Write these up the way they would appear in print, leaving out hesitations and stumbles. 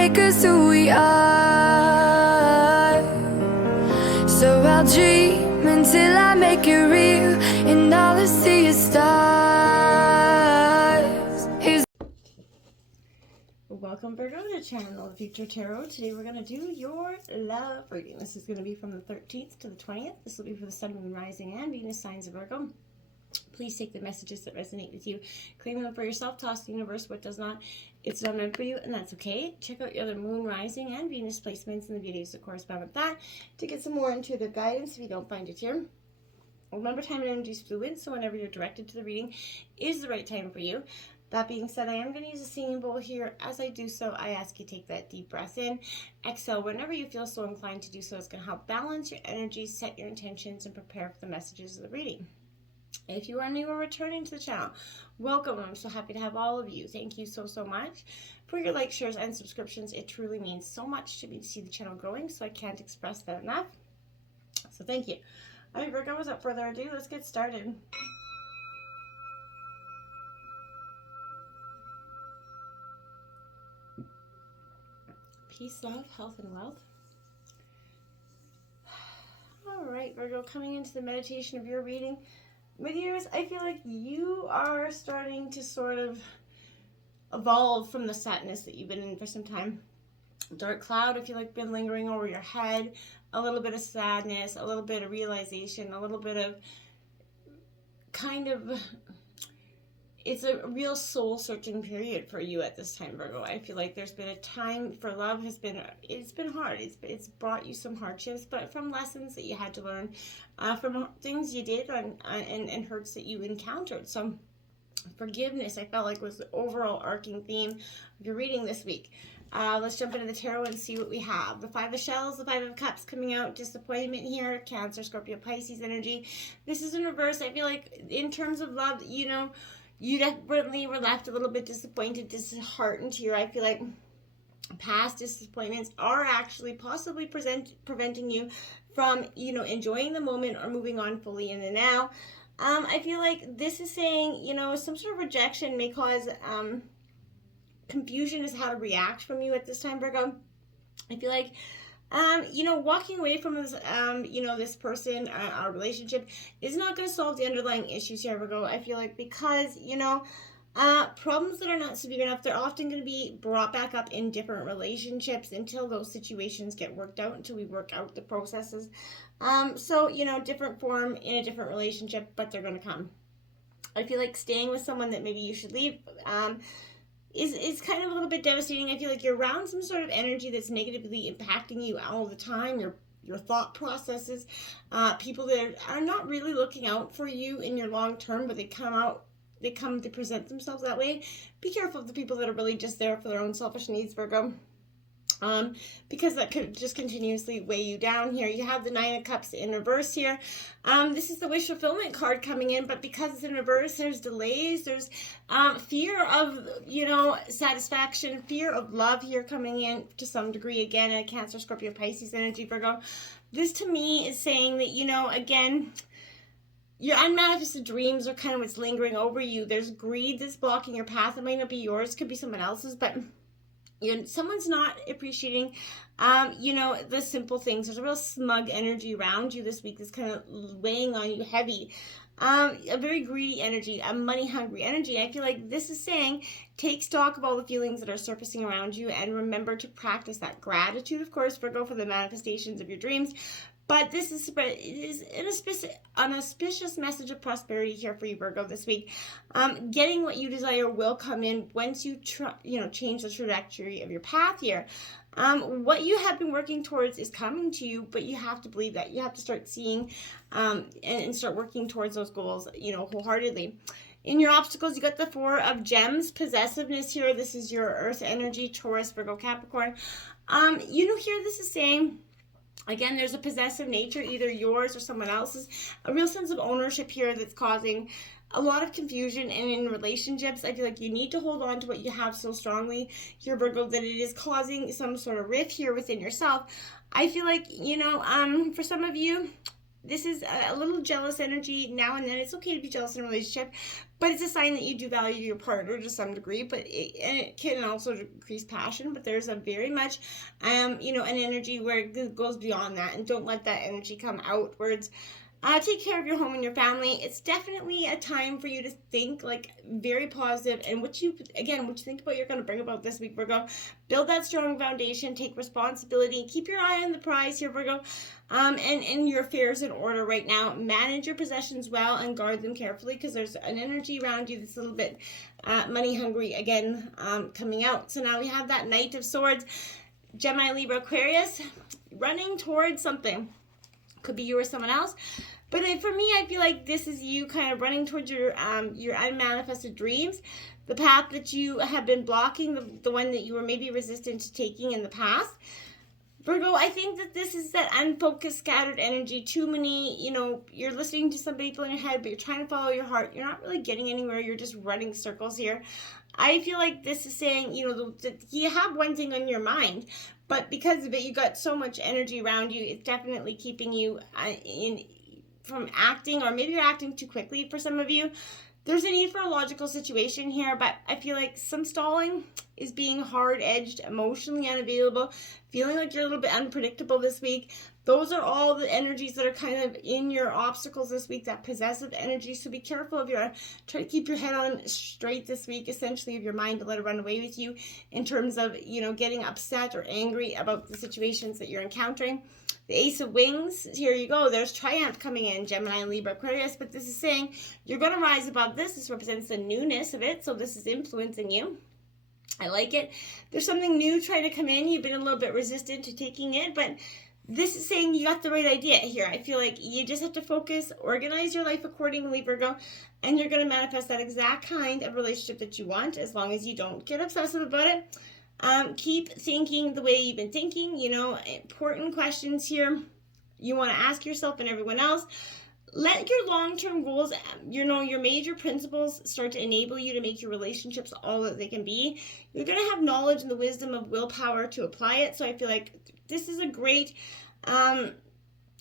make us who we are. So I'll dream until I make it real, and all I see is stars. Welcome, Virgo, to the channel of Future Tarot. Today we're going to do your love reading. This is going to be from the 13th to the 20th. This will be for the Sun, Moon, Rising, and Venus signs of Virgo. Please take the messages that resonate with you, claim them for yourself, toss the universe what does not. It's not meant for you, and that's okay. Check out your other Moon, Rising, and Venus placements in the videos that correspond with that to get some more intuitive guidance if you don't find it here. Remember, time and energy is fluid, so whenever you're directed to the reading is the right time for you. That being said, I am going to use a singing bowl here. As I do so, I ask you to take that deep breath in. Exhale whenever you feel so inclined to do so. It's going to help balance your energy, set your intentions, and prepare for the messages of the reading. If you are new or returning to the channel, welcome. I'm so happy to have all of you. Thank you so much for your likes, shares, and subscriptions. It truly means so much to me to see the channel growing, so I can't express that enough. So thank you. All right, Virgo, without further ado, let's get started. Peace, love, health, and wealth. All right, Virgo, coming into the meditation of your reading. With yours, I feel like you are starting to sort of evolve from the sadness that you've been in for some time. Dark cloud, I feel like, been lingering over your head. A little bit of sadness, a little bit of realization, a little bit of kind of... It's a real soul-searching period for you at this time, Virgo. I feel like there's been a time for love it's been hard. It's brought you some hardships, but from lessons that you had to learn, from things you did and hurts that you encountered. So forgiveness, I felt like, was the overall arcing theme of your reading this week. Let's jump into the tarot and see what we have. The Five of Shells, the Five of Cups coming out, disappointment here, Cancer, Scorpio, Pisces energy. This is in reverse. I feel like in terms of love, you definitely were left a little bit disappointed, disheartened here. I feel like past disappointments are actually possibly preventing you from, enjoying the moment or moving on fully in the now. I feel like this is saying, some sort of rejection may cause confusion as how to react from you at this time, Virgo. I feel like walking away from this, this person, our relationship is not going to solve the underlying issues here, Virgo. I feel like because, problems that are not severe enough, they're often going to be brought back up in different relationships until those situations get worked out, until we work out the processes. Different form in a different relationship, but they're going to come. I feel like staying with someone that maybe you should leave, is kind of a little bit devastating. I feel like you're around some sort of energy that's negatively impacting you all the time, your thought processes, people that are not really looking out for you in your long term, but they present themselves that way. Be careful of the people that are really just there for their own selfish needs, Virgo. Because that could just continuously weigh you down here. You have the Nine of Cups in reverse here. This is the wish fulfillment card coming in, but because it's in reverse, there's delays, there's fear of, satisfaction, fear of love here coming in to some degree. Again, a Cancer, Scorpio, Pisces energy, Virgo. This to me is saying that, again, your unmanifested dreams are kind of what's lingering over you. There's greed that's blocking your path. It might not be yours, could be someone else's, but someone's not appreciating, the simple things. There's a real smug energy around you this week that's kind of weighing on you heavy. A very greedy energy, a money-hungry energy. I feel like this is saying, take stock of all the feelings that are surfacing around you and remember to practice that gratitude, of course, Virgo, for the manifestations of your dreams. But this is an auspicious message of prosperity here for you, Virgo, this week. Getting what you desire will come in once you change the trajectory of your path here. What you have been working towards is coming to you, but you have to believe that. You have to start seeing and start working towards those goals, wholeheartedly. In your obstacles, you got the Four of Gems, possessiveness here. This is your Earth energy, Taurus, Virgo, Capricorn. Here this is saying, again, there's a possessive nature, either yours or someone else's. A real sense of ownership here that's causing a lot of confusion. And in relationships, I feel like you need to hold on to what you have so strongly here, Virgo, that it is causing some sort of rift here within yourself. I feel like, for some of you, this is a little jealous energy now and then. It's okay to be jealous in a relationship, but it's a sign that you do value your partner to some degree. But it can also decrease passion. But there's a very much, an energy where it goes beyond that, and don't let that energy come outwards. Take care of your home and your family. It's definitely a time for you to think like very positive, and what you think about you're going to bring about this week, Virgo. Build that strong foundation, take responsibility, keep your eye on the prize here, Virgo, and your affairs in order right now. Manage your possessions well and guard them carefully, because there's an energy around you that's a little bit money hungry again, coming out. So now we have that Knight of Swords, Gemini, Libra, Aquarius, running towards something. Could be you or someone else, but for me, I feel like this is you kind of running towards your unmanifested dreams, the path that you have been blocking, the one that you were maybe resistant to taking in the past. Virgo, I think that this is that unfocused, scattered energy. Too many, you're listening to some people in your head, but you're trying to follow your heart. You're not really getting anywhere. You're just running circles here. I feel like this is saying, you have one thing on your mind, but because of it, you got so much energy around you. It's definitely keeping you from acting, or maybe you're acting too quickly for some of you. There's a need for a logical situation here, but I feel like some stalling is being hard-edged, emotionally unavailable, feeling like you're a little bit unpredictable this week. Those are all the energies that are kind of in your obstacles this week, that possessive energy. So be careful of try to keep your head on straight this week, essentially, of your mind, to let it run away with you in terms of, getting upset or angry about the situations that you're encountering. The Ace of Wings, here you go. There's triumph coming in, Gemini, Libra, Aquarius. But this is saying you're going to rise above this. This represents the newness of it. So this is influencing you. I like it. There's something new trying to come in. You've been a little bit resistant to taking it, but this is saying you got the right idea here. I feel like you just have to focus, organize your life accordingly, Virgo, and you're going to manifest that exact kind of relationship that you want, as long as you don't get obsessive about it. Keep thinking the way you've been thinking, important questions here you want to ask yourself and everyone else. Let your long-term goals, your major principles start to enable you to make your relationships all that they can be. You're going to have knowledge and the wisdom of willpower to apply it. So I feel like this is a great, I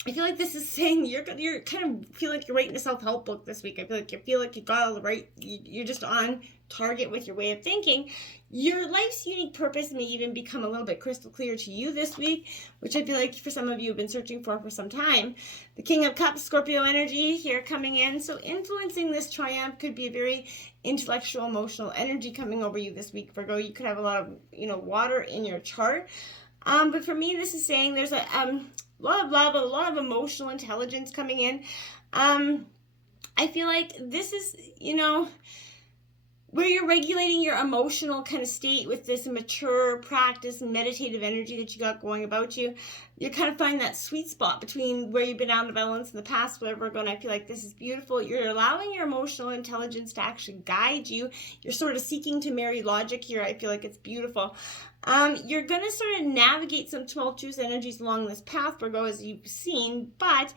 feel like this is saying you're kind of feel like you're writing a self-help book this week. I feel like you got all the right, you're just on target with your way of thinking. Your life's unique purpose may even become a little bit crystal clear to you this week, which I feel like for some of you have been searching for some time. The King of Cups, Scorpio energy here coming in. So influencing this triumph could be a very intellectual, emotional energy coming over you this week, Virgo. You could have a lot of, water in your chart. But for me, this is saying there's a lot of love, a lot of emotional intelligence coming in. I feel like this is, where you're regulating your emotional kind of state with this mature practice and meditative energy that you got going about you. You're kind of finding that sweet spot between where you've been out of balance in the past, whatever, and I feel like this is beautiful. You're allowing your emotional intelligence to actually guide you. You're sort of seeking to marry logic here. I feel like it's beautiful. You're going to sort of navigate some tumultuous energies along this path, Virgo, as you've seen, but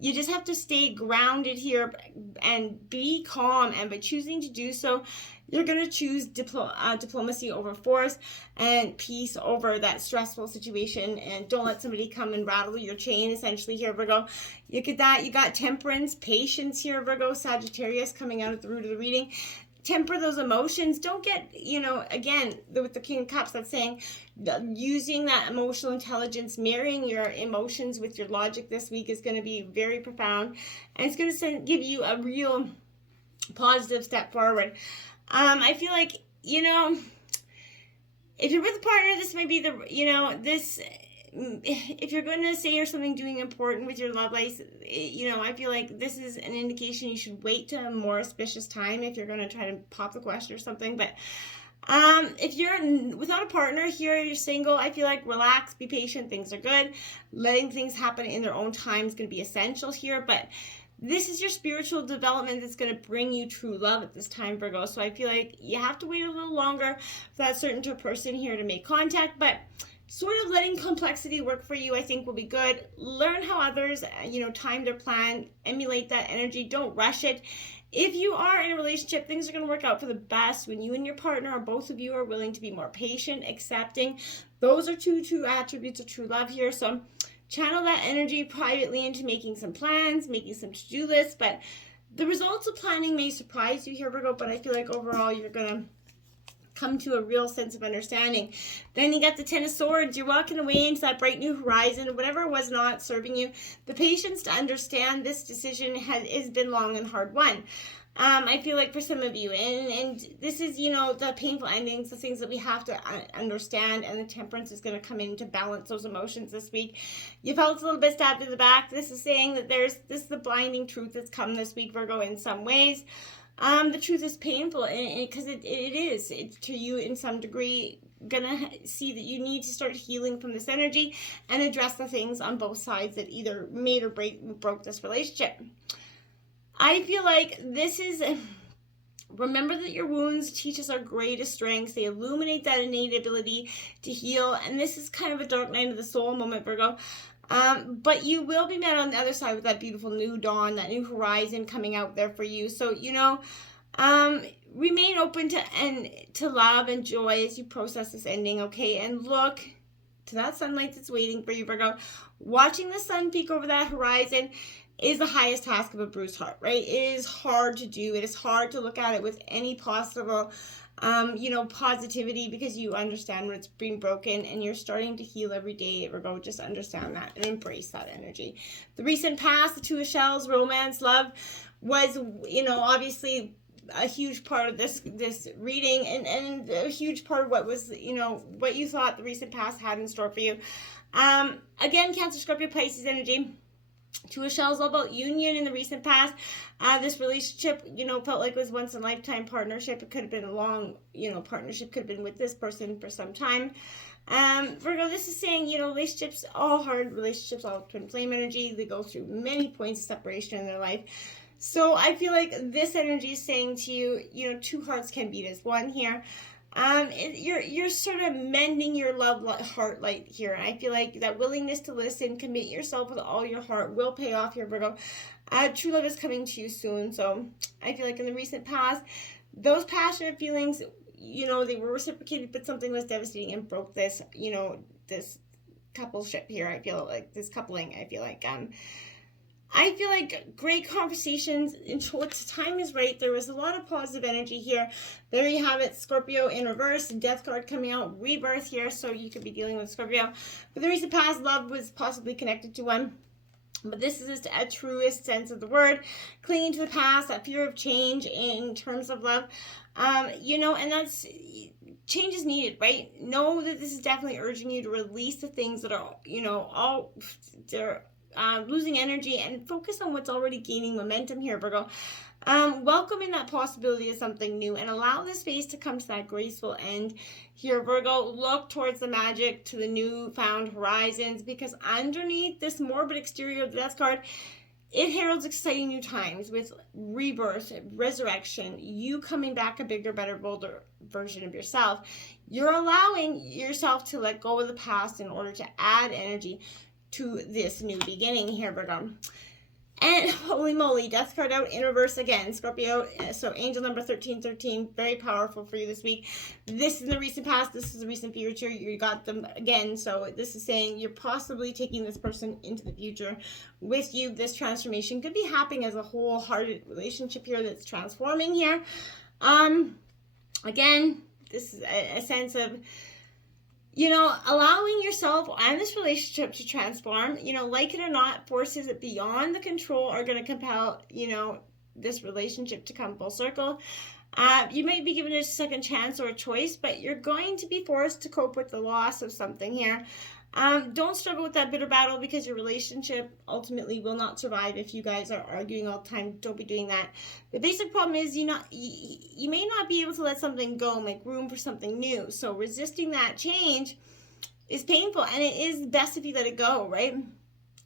you just have to stay grounded here and be calm. And by choosing to do so, you're going to choose diplomacy over force and peace over that stressful situation. And don't let somebody come and rattle your chain, essentially, here, Virgo. You get that. You got temperance, patience here, Virgo, Sagittarius coming out at the root of the reading. Temper those emotions. Don't get, again, with the King of Cups, that's saying using that emotional intelligence, marrying your emotions with your logic this week is going to be very profound. And it's going to give you a real positive step forward. I feel like, if you're with a partner, this may be if you're going to say or something doing important with your love life, I feel like this is an indication you should wait to a more auspicious time if you're going to try to pop the question or something. But if you're without a partner here, you're single, I feel like relax, be patient, things are good. Letting things happen in their own time is going to be essential here, but this is your spiritual development that's going to bring you true love at this time, Virgo. So I feel like you have to wait a little longer for that certain person here to make contact, but sort of letting complexity work for you, I think, will be good. Learn how others, time their plan, emulate that energy. Don't rush it. If you are in a relationship, things are going to work out for the best when you and your partner, or both of you, are willing to be more patient, accepting. Those are two attributes of true love here. So channel that energy privately into making some plans, making some to-do lists, but the results of planning may surprise you here, Virgo, but I feel like overall you're going to come to a real sense of understanding. Then you got the Ten of Swords. You're walking away into that bright new horizon, whatever was not serving you. The patience to understand this decision has been long and hard won. I feel like for some of you, and this is, you know, the painful endings, the things that we have to understand, and the Temperance is going to come in to balance those emotions this week. You felt a little bit stabbed in the back. This is saying that this is the blinding truth that's come this week, Virgo, in some ways. The truth is painful, because it is to you in some degree. Gonna see that you need to start healing from this energy and address the things on both sides that either made or broke this relationship. I feel like this is, remember that your wounds teach us our greatest strengths. They illuminate that innate ability to heal, and this is kind of a dark night of the soul moment, Virgo. But you will be met on the other side with that beautiful new dawn, that new horizon coming out there for you. So, you know, remain open to love and joy as you process this ending, okay? And look to that sunlight that's waiting for you, Virgo. Watching the sun peek over that horizon is the highest task of a bruised heart, right? It is hard to do. It is hard to look at it with any possible positivity, because you understand when it's being broken and you're starting to heal every day, Virgo. Just understand that and embrace that energy. The recent past, the Two of Shells, romance, love, was, obviously a huge part of this reading, and a huge part of what was, what you thought the recent past had in store for you. Again, Cancer, Scorpio, Pisces energy. Two of Shells, all about union in the recent past. This relationship, felt like it was once in a lifetime partnership. It could have been a long, partnership, could have been with this person for some time. Virgo, this is saying, relationships, all hard relationships, all twin flame energy. They go through many points of separation in their life. So I feel like this energy is saying to you, two hearts can beat as one here. You're sort of mending your love heart light here. And I feel like that willingness to listen, commit yourself with all your heart will pay off here, Virgo. True love is coming to you soon. So I feel like in the recent past, those passionate feelings, they were reciprocated, but something was devastating and broke this, this coupleship here. I feel like this coupling, I feel like great conversations until the time is right. There was a lot of positive energy here. There you have it, Scorpio in reverse, death card coming out, rebirth here, so you could be dealing with Scorpio. But the recent past, love was possibly connected to one. But this is just a truest sense of the word, clinging to the past, that fear of change in terms of love. And that's, change is needed, right? Know that this is definitely urging you to release the things that are, they're losing energy, and focus on what's already gaining momentum here, Virgo. Welcoming that possibility of something new, and allow the space to come to that graceful end here, Virgo. Look towards the magic, to the newfound horizons, because underneath this morbid exterior of the death card, it heralds exciting new times with rebirth, resurrection, you coming back a bigger, better, bolder version of yourself. You're allowing yourself to let go of the past in order to add energy to this new beginning here, Virgo. And holy moly, death card out in reverse again, Scorpio. So angel number 1313, very powerful for you this week. This is the recent past, this is the recent future. You got them again. So this is saying you're possibly taking this person into the future with you. This transformation could be happening as a wholehearted relationship here that's transforming here. Again, this is a sense of, allowing yourself and this relationship to transform, like it or not, forces beyond the control are going to compel, this relationship to come full circle. You might be given a second chance or a choice, but you're going to be forced to cope with the loss of something here. Don't struggle with that bitter battle, because your relationship ultimately will not survive if you guys are arguing all the time. Don't be doing that. The basic problem is you may not be able to let something go, make room for something new. So resisting that change is painful, and it is best if you let it go, right?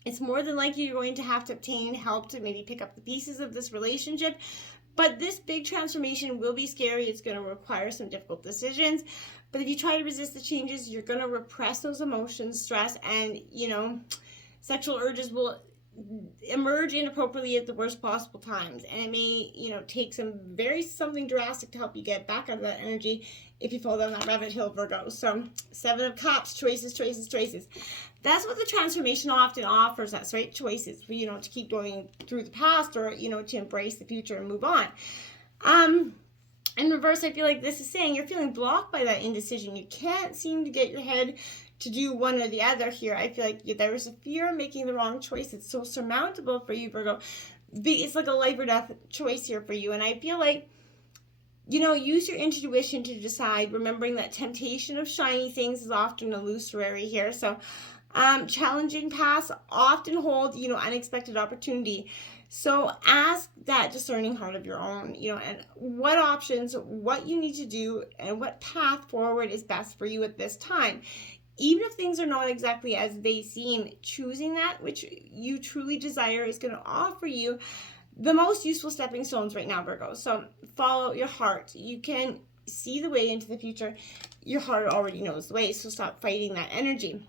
It's more than likely you're going to have to obtain help to maybe pick up the pieces of this relationship. But this big transformation will be scary. It's going to require some difficult decisions. But if you try to resist the changes, you're going to repress those emotions, stress, and, sexual urges will emerge inappropriately at the worst possible times, and it may, take something drastic to help you get back out of that energy if you fall down that rabbit hole, Virgo. So 7 of Cups, choices. That's what the transformation often offers us, right? Choices for, to keep going through the past, or, to embrace the future and move on. In reverse, I feel like this is saying you're feeling blocked by that indecision. You can't seem to get your head to do one or the other here. I feel like there is a fear of making the wrong choice. It's so surmountable for you, Virgo. It's like a life or death choice here for you. And I feel like, use your intuition to decide, remembering that temptation of shiny things is often illusory here. So challenging paths often hold, unexpected opportunity. So ask that discerning heart of your own, and what options, what you need to do, and what path forward is best for you at this time. Even if things are not exactly as they seem, choosing that which you truly desire is going to offer you the most useful stepping stones right now, Virgo. So follow your heart. You can see the way into the future. Your heart already knows the way, so stop fighting that energy.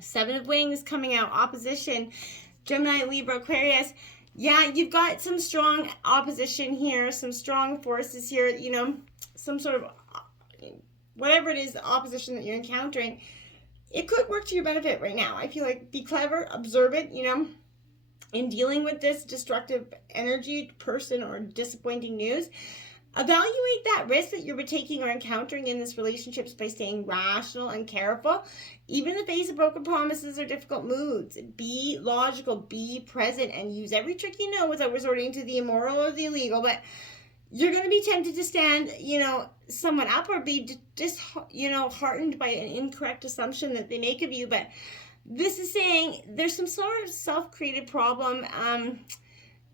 7 of Wings coming out, opposition, Gemini, Libra, Aquarius. Yeah, you've got some strong opposition here, some strong forces here, some sort of, whatever it is, the opposition that you're encountering. It could work to your benefit right now. I feel like be clever, observe it, in dealing with this destructive energy, person, or disappointing news. Evaluate that risk that you're taking or encountering in this relationships by staying rational and careful. Even in the face of broken promises or difficult moods, be logical, be present, and use every trick you know without resorting to the immoral or the illegal. But you're going to be tempted to stand, someone up, or be heartened by an incorrect assumption that they make of you. But this is saying there's some sort of self-created problem,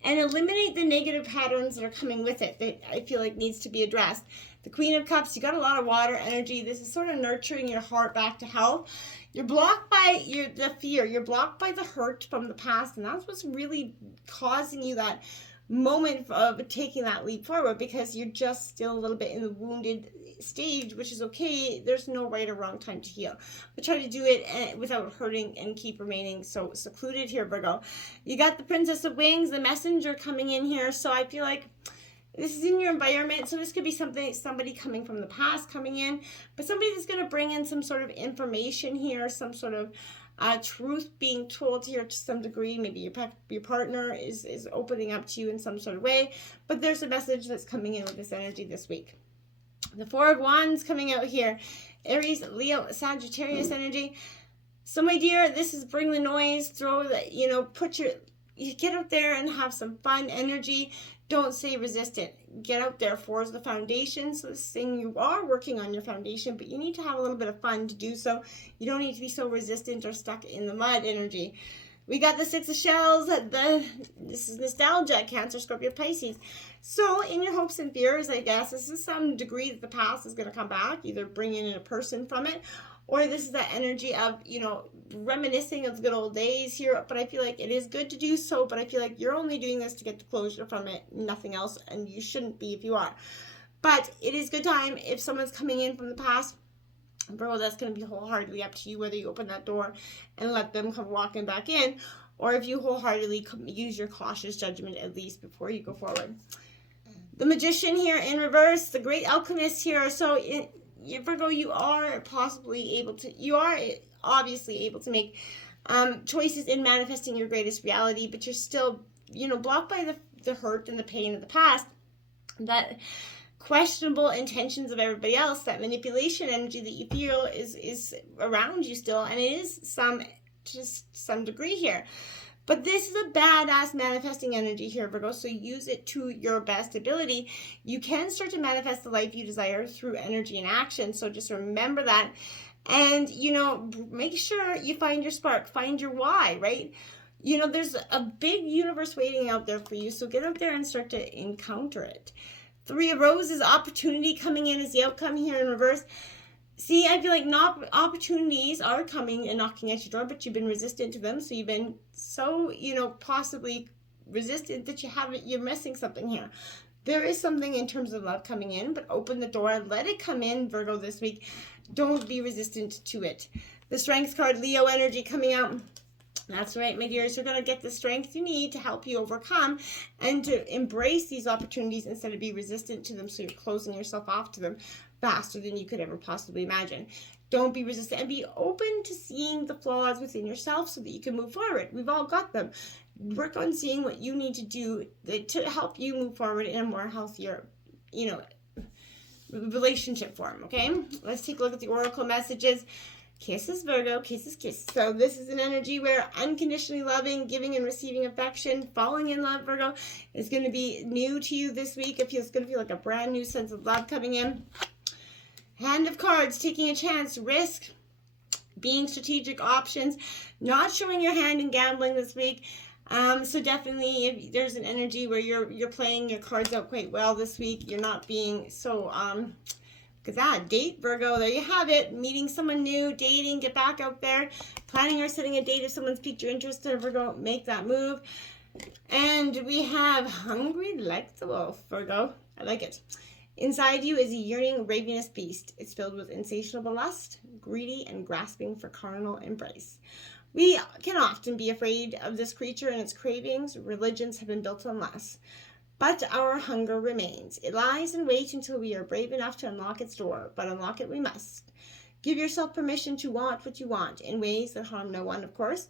and eliminate the negative patterns that are coming with it that I feel like needs to be addressed. The Queen of Cups, you got a lot of water energy. This is sort of nurturing your heart back to health. You're blocked by the fear. You're blocked by the hurt from the past, and that's what's really causing you that moment of taking that leap forward, because you're just still a little bit in the wounded stage, which is okay. There's no right or wrong time to heal, but try to do it without hurting and keep remaining so secluded here, Virgo. You got the Princess of Wings, the Messenger coming in here. So I feel like this is in your environment. So this could be somebody coming from the past coming in, but somebody that's going to bring in some sort of information here, some sort of truth being told here to some degree. Maybe your partner is opening up to you in some sort of way, but there's a message that's coming in with this energy this week. The 4 of Wands coming out here, Aries, Leo, Sagittarius energy. So my dear, this is bring the noise, throw the, you get out there and have some fun energy. Don't stay resistant. Get out there. 4 is the foundation. So this thing, you are working on your foundation, but you need to have a little bit of fun to do so. You don't need to be so resistant or stuck in the mud energy. We got the 6 of Shells. This is nostalgia, Cancer, Scorpio, Pisces. So in your hopes and fears, I guess, this is some degree that the past is going to come back, either bringing in a person from it, or this is that energy of, reminiscing of the good old days here. But I feel like it is good to do so, but I feel like you're only doing this to get the closure from it, nothing else, and you shouldn't be if you are. But it is good time if someone's coming in from the past. Bro, that's going to be wholeheartedly up to you whether you open that door and let them come walking back in, or if you wholeheartedly use your cautious judgment at least before you go forward. The Magician here in reverse, the Great Alchemist here. So Virgo, you are obviously able to make choices in manifesting your greatest reality, but you're still, blocked by the hurt and the pain of the past, that questionable intentions of everybody else, that manipulation energy that you feel is around you still, and it is some degree here. But this is a badass manifesting energy here, Virgo, so use it to your best ability. You can start to manifest the life you desire through energy and action, so just remember that. And, make sure you find your spark, find your why, right? There's a big universe waiting out there for you, so get out there and start to encounter it. 3 of Roses, opportunity coming in as the outcome here in reverse. See, I feel like opportunities are coming and knocking at your door, but you've been resistant to them. So you've been so, possibly resistant that you're missing something here. There is something in terms of love coming in, but open the door, let it come in, Virgo, this week. Don't be resistant to it. The Strength card, Leo energy coming out. That's right, my dears. You're going to get the strength you need to help you overcome and to embrace these opportunities instead of be resistant to them, so you're closing yourself off to them faster than you could ever possibly imagine. Don't be resistant and be open to seeing the flaws within yourself so that you can move forward. We've all got them. Work on seeing what you need to do to help you move forward in a more healthier, relationship form, okay? Let's take a look at the oracle messages. Kisses, Virgo, kisses, kisses. So this is an energy where unconditionally loving, giving and receiving affection, falling in love, Virgo, is going to be new to you this week. It's going to feel like a brand new sense of love coming in. Hand of cards, taking a chance, risk, being strategic, options, not showing your hand in gambling this week. So definitely, if there's an energy where you're playing your cards out quite well this week. You're not being so because that date, Virgo, there you have it. Meeting someone new, dating, get back out there, planning or setting a date. If someone's piqued your interest, Virgo, make that move. And we have hungry like the wolf, Virgo. I like it. Inside you is a yearning, ravenous beast. It's filled with insatiable lust, greedy and grasping for carnal embrace. We can often be afraid of this creature and its cravings. Religions have been built on less. But our hunger remains. It lies in wait until we are brave enough to unlock its door, but unlock it we must. Give yourself permission to want what you want in ways that harm no one, of course.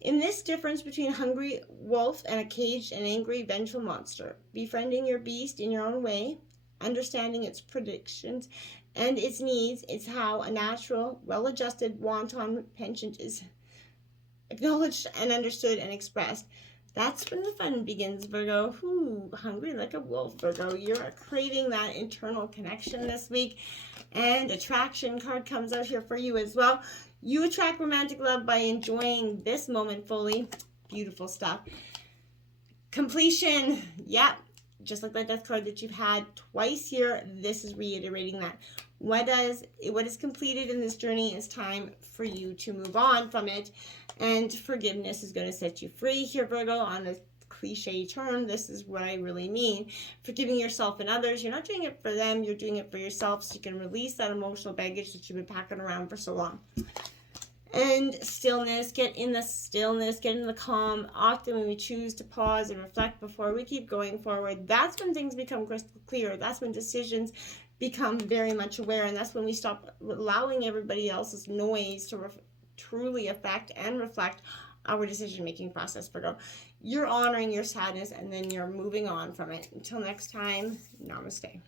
In this difference between a hungry wolf and a caged and angry, vengeful monster, befriending your beast in your own way, understanding its predictions and its needs, is how a natural, well-adjusted wanton penchant is acknowledged and understood and expressed. That's when the fun begins, Virgo. Hungry like a wolf, Virgo. You're craving that internal connection this week. And attraction card comes out here for you as well. You attract romantic love by enjoying this moment fully. Beautiful stuff. Completion. Yep. Just like that death card that you've had twice here, this is reiterating that. What is completed in this journey is time for you to move on from it. And forgiveness is going to set you free here, Virgo. On a cliche term, this is what I really mean. Forgiving yourself and others. You're not doing it for them. You're doing it for yourself, so you can release that emotional baggage that you've been packing around for so long. And stillness. Get in the stillness. Get in the calm. Often when we choose to pause and reflect before we keep going forward, that's when things become crystal clear. That's when decisions become very much aware. And that's when we stop allowing everybody else's noise to truly affect and reflect our decision-making process, Virgo. You're honoring your sadness and then you're moving on from it. Until next time, namaste.